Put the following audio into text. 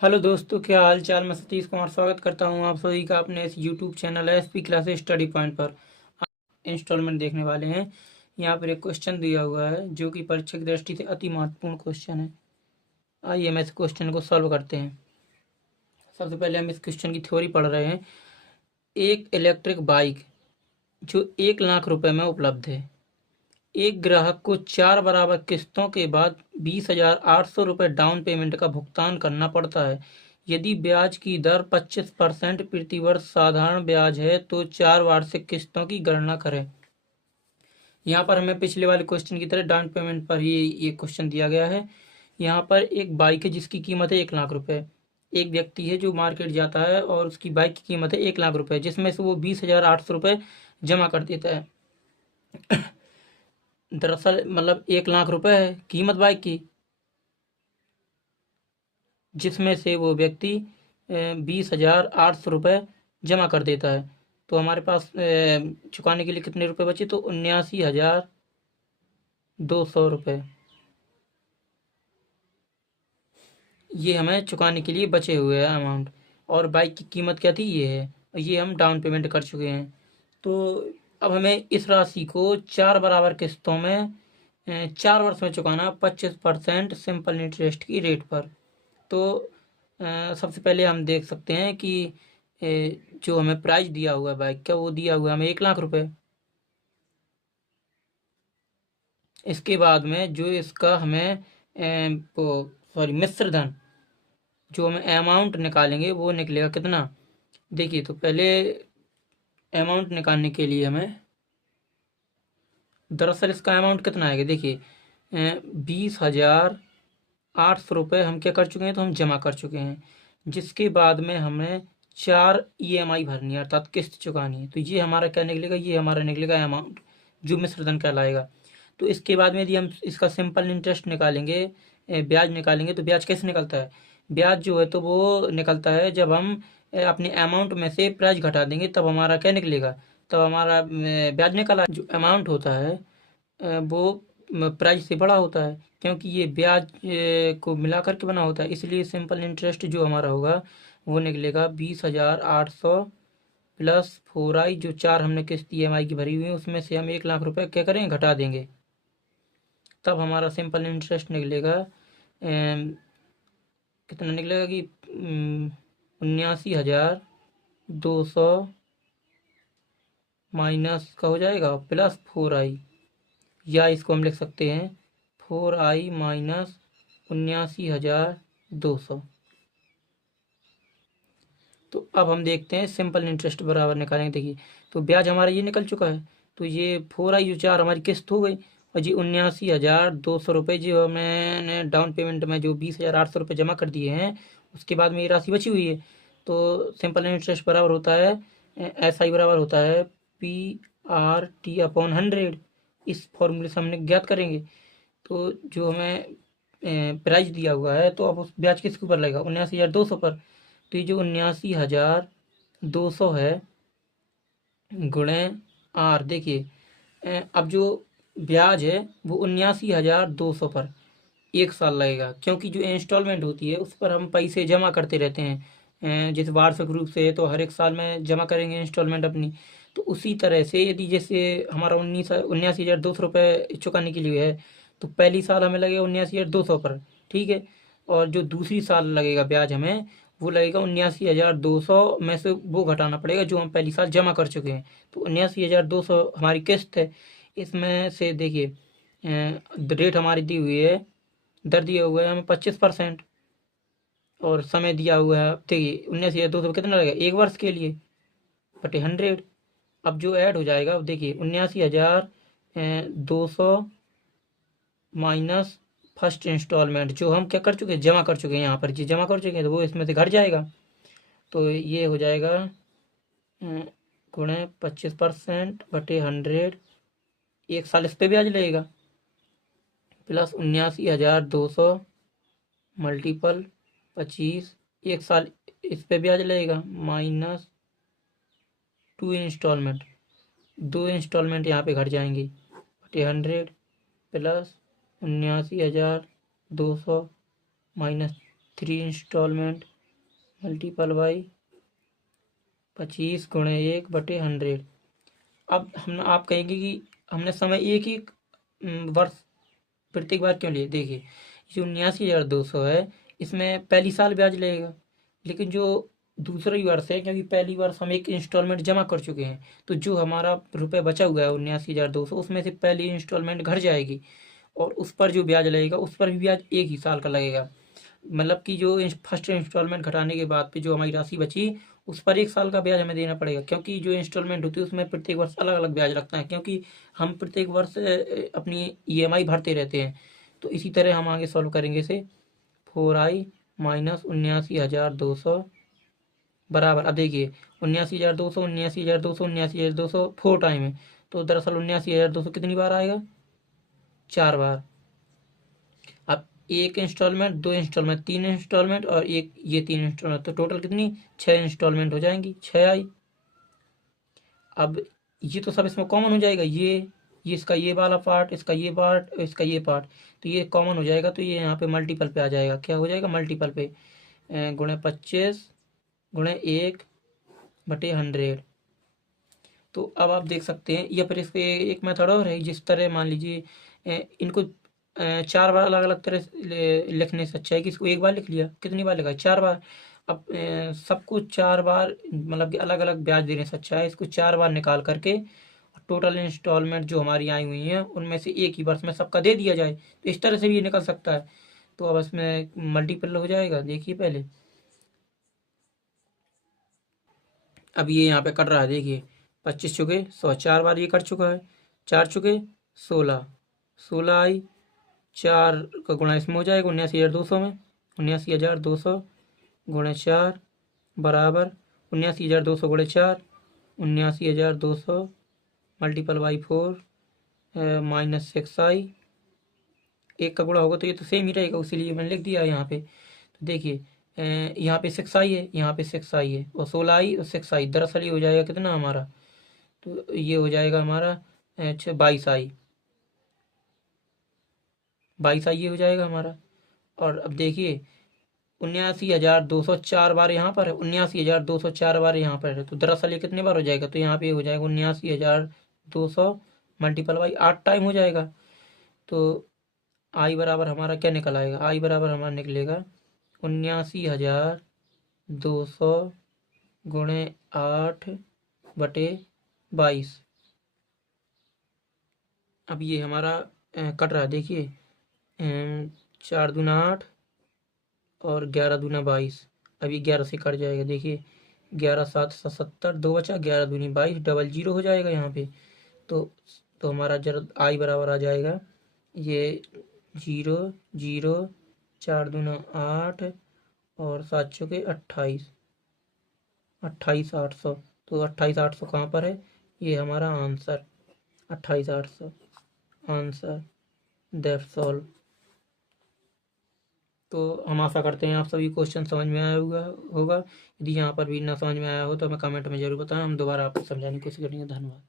Hello दोस्तों, क्या हाल चाल। मैं सतीश कुमार स्वागत करता हूं आप सभी का अपने इस YouTube channel SP classes study point पर। इंस्टॉलमेंट देखने वाले हैं। यहां पर एक क्वेश्चन दिया हुआ है जो कि परीक्षा की दृष्टि से अति महत्वपूर्ण क्वेश्चन है। आइए हम इस क्वेश्चन को सॉल्व करते हैं। सबसे पहले हम इस क्वेश्चन की थ्योरी पढ़ रहे हैं। एक इलेक्ट्रिक बाइक जो 1 लाख रुपए में उपलब्ध है, एक ग्राहक को 4 बराबर किस्तों के बाद 20,800 रुपये डाउन पेमेंट का भुगतान करना पड़ता है। यदि ब्याज की दर 25% प्रतिवर्ष साधारण ब्याज है तो 4 वार्षिक किस्तों की गणना करें। यहाँ पर हमें पिछले वाले क्वेश्चन की तरह डाउन पेमेंट पर ही ये क्वेश्चन दिया गया है। यहाँ पर एक बाइक है जिसकी कीमत है 1 लाख रुपए। एक व्यक्ति है जो मार्केट जाता है और उसकी बाइक की कीमत है 1 लाख रुपए, जिसमें से वो 20,800 रुपये जमा कर देता है। दरअसल मतलब 1 लाख रुपए है कीमत बाइक की, जिसमें से वो व्यक्ति 20,800 रुपये जमा कर देता है। तो हमारे पास चुकाने के लिए कितने रुपए बचे? तो 79,200 रुपये ये हमें चुकाने के लिए बचे हुए हैं अमाउंट। और बाइक की कीमत क्या थी? ये है। ये हम डाउन पेमेंट कर चुके हैं। तो अब हमें इस राशि को 4 बराबर किस्तों में 4 वर्ष में चुकाना 25% सिंपल इंटरेस्ट की रेट पर। तो सबसे पहले हम देख सकते हैं कि जो हमें प्राइस दिया हुआ है बाइक का, वो दिया हुआ है हमें 1 लाख रुपए। इसके बाद में जो इसका हमें वो सॉरी मिश्र धन जो हमें अमाउंट निकालेंगे वो निकलेगा कितना? देखिए, तो पहले अमाउंट निकालने के लिए हमें दरअसल इसका अमाउंट कितना आएगा? देखिए, 20,800 रुपये हम क्या कर चुके हैं? तो हम जमा कर चुके हैं, जिसके बाद में हमें 4 EMI भरनी है, अर्थात किस्त चुकानी है। तो ये हमारा क्या निकलेगा? ये हमारा निकलेगा अमाउंट जो मिश्र धन कहलाएगा। तो इसके बाद में यदि हम इसका सिंपल इंटरेस्ट निकालेंगे, ब्याज निकालेंगे, तो ब्याज कैसे निकलता है? ब्याज जो है तो वो निकलता है जब हम अपने अमाउंट में से प्राइस घटा देंगे, तब हमारा क्या निकलेगा? तब हमारा ब्याज निकला। जो अमाउंट होता है वो प्राइस से बड़ा होता है, क्योंकि ये ब्याज को मिला करके बना होता है। इसलिए सिंपल इंटरेस्ट जो हमारा होगा वो निकलेगा 20,800 प्लस 4i, जो 4 हमने किस्त EMI की भरी हुई है, उसमें से हम 1 लाख रुपए क्या करें? घटा देंगे। तब हमारा सिंपल इंटरेस्ट निकलेगा कितना निकलेगा कि 79,200 माइनस का हो जाएगा प्लस 4i, या इसको हम लिख सकते हैं 4i माइनस 79,200। तो अब हम देखते हैं सिंपल इंटरेस्ट बराबर निकालेंगे। देखिए, तो ब्याज हमारा ये निकल चुका है, तो ये 4i जो 4 हमारी किस्त हो गई, और जी 79,200 रुपये जो मैंने डाउन पेमेंट में जो 20,800 रुपये जमा कर दिए हैं, उसके बाद में ये राशि बची हुई है। तो सिंपल इंटरेस्ट बराबर होता है SI बराबर होता है PRT/100। इस फॉर्मूले से हमने ज्ञात करेंगे। तो जो हमें प्राइस दिया हुआ है, तो अब उस ब्याज किसके ऊपर लगेगा? 79,200 पर। तो ये जो 79,200 है गुणे R, देखिए अब जो ब्याज है वो 79,200 पर 1 साल लगेगा, क्योंकि जो इंस्टॉलमेंट होती है उस पर हम पैसे जमा करते रहते हैं। जिस वार्षिक रूप से है तो हर एक साल में जमा करेंगे इंस्टॉलमेंट अपनी। तो उसी तरह से यदि जैसे हमारा 79,200 रुपये चुकाने के लिए है, तो पहली साल हमें लगेगा 79,200 पर, ठीक है। और जो दूसरी साल लगेगा ब्याज हमें, वो लगेगा 79,200 में से वो घटाना पड़ेगा जो हम पहली साल जमा कर चुके हैं। तो 79,200 हमारी किस्त है। इसमें से देखिए रेट हमारी दी हुई है, दर दिया हुआ है हमें 25%, और समय दिया हुआ है। देखिए 79,200 कितना लगेगा 1 वर्ष के लिए बटे 100। अब जो ऐड हो जाएगा, अब देखिए 79,200 माइनस फर्स्ट इंस्टॉलमेंट जो हम क्या कर चुके हैं? जमा कर चुके हैं। यहाँ पर जी जमा कर चुके हैं, तो वो इसमें से घट जाएगा। तो ये हो जाएगा गुणे 25% बटे 100, 1 साल इस पर ब्याज लगेगा, प्लस 79,200 मल्टीपल 25, 1 साल इस पे ब्याज लगेगा, माइनस 2 इंस्टॉलमेंट, 2 इंस्टॉलमेंट यहाँ पे घट जाएंगे बटे 100 plus 79,200 minus 3 installment multiple by 25 गुणे 1/100। अब आप कहेंगे कि हमने समय एक ही वर्ष प्रत्येक बार क्यों लिए। देखिए जो 79,200 है इसमें पहली साल ब्याज लगेगा, लेकिन जो दूसरा ही वर्ष है, क्योंकि पहली वर्ष हम एक इंस्टॉलमेंट जमा कर चुके हैं, तो जो हमारा रुपये बचा हुआ है 79,200 उसमें से पहली इंस्टॉलमेंट घर जाएगी और उस पर जो ब्याज लगेगा उस पर भी ब्याज एक ही साल का लगेगा। मतलब कि जो फर्स्ट इंस्टॉलमेंट घटाने के बाद पे जो हमारी राशि बची उस पर एक साल का ब्याज हमें देना पड़ेगा, क्योंकि जो इंस्टॉलमेंट होती है उसमें प्रत्येक वर्ष अलग अलग ब्याज लगता है, क्योंकि हम प्रत्येक वर्ष अपनी EMI भरते रहते हैं। तो इसी तरह हम आगे सॉल्व करेंगे इसे। 4i माइनस 79,200 बराबर, अब देखिए 79,200 79,200 79,200 4 टाइम है, तो दरअसल 79,200 कितनी बार आएगा, 4 बार। अब एक इंस्टॉलमेंट, दो इंस्टॉलमेंट, तीन इंस्टॉलमेंट और एक ये 3 इंस्टॉलमेंट, तो टोटल कितनी 6 इंस्टॉलमेंट हो जाएंगी, 6 आई। अब ये तो सब इसमें कॉमन हो जाएगा, ये इसका ये वाला पार्ट, इसका ये पार्ट, इसका ये पार्ट, तो ये कॉमन हो जाएगा, तो ये यहाँ पे मल्टीपल पे आ जाएगा। क्या हो जाएगा, मल्टीपल पे गुणे 25 गुणे 1/100। तो अब आप देख सकते हैं, या फिर इसके एक मेथड और है, जिस तरह मान लीजिए इनको 4 बार अलग अलग तरह से लिखने से अच्छा है कि इसको एक बार लिख लिया। कितनी बार लिखा है, 4 बार। अब सबको 4 बार मतलब कि अलग अलग ब्याज देने से अच्छा है इसको 4 बार निकाल करके टोटल इंस्टॉलमेंट जो हमारी आई हुई हैं उनमें से एक ही वर्ष में सबका दे दिया जाए, तो इस तरह से भी ये निकल सकता है। तो अब इसमें मल्टीपल हो जाएगा, देखिए पहले। अब ये यहाँ पे कट रहा है, देखिए 25 चुके 100, 4 बार ये कट चुका है, 4 चुके 16, 16 आई, 4 का गुणा इसमें हो जाएगा 79,200 में, 79,200 गुणे 4 बराबर 79,200 गुणे 4, 79,200 मल्टीपल बाई 4 माइनस 6 आई। एक का गुणा होगा तो ये तो सेम ही रहेगा, इसीलिए मैंने लिख दिया यहाँ पे। तो देखिए यहाँ पे 6 आई है, यहाँ पे 6 आई है, और 16 आई और 6 आई, दरअसल ये हो जाएगा कितना हमारा, तो ये हो जाएगा हमारा 22 आई, 22 आई ये हो जाएगा हमारा। और अब देखिए 79,200 4 बार यहाँ पर है, 79,200 4 बार यहाँ पर है, तो दरअसल ये कितने बार हो जाएगा, तो यहाँ पे हो जाएगा 79,200 मल्टीपल बाई 8 टाइम हो जाएगा। तो आई बराबर हमारा क्या निकल आएगा, आई बराबर हमारा निकलेगा 79,200 गुणे 8/22। अब ये हमारा कट रहा है, देखिए 4 दूना 8 और 11 दूना 22। अब ये 11 से कट जाएगा, देखिए 11 7 70, 2 बचा, 11 दूनी 22, डबल जीरो हो जाएगा यहाँ पे। तो हमारा जरा आई बराबर आ जाएगा ये 0 0, 4 दूना 8 और 7 चौके 28, 28,800। तो 28,800 कहाँ पर है, ये हमारा आंसर 28,800 आंसर, दैट्स ऑल। तो हम आशा करते हैं आप सभी क्वेश्चन समझ में आया होगा। यदि यहाँ पर भी ना समझ में आया हो तो हमें कमेंट में जरूर बताएं, हम दोबारा आपको समझाने की कोशिश करेंगे। धन्यवाद।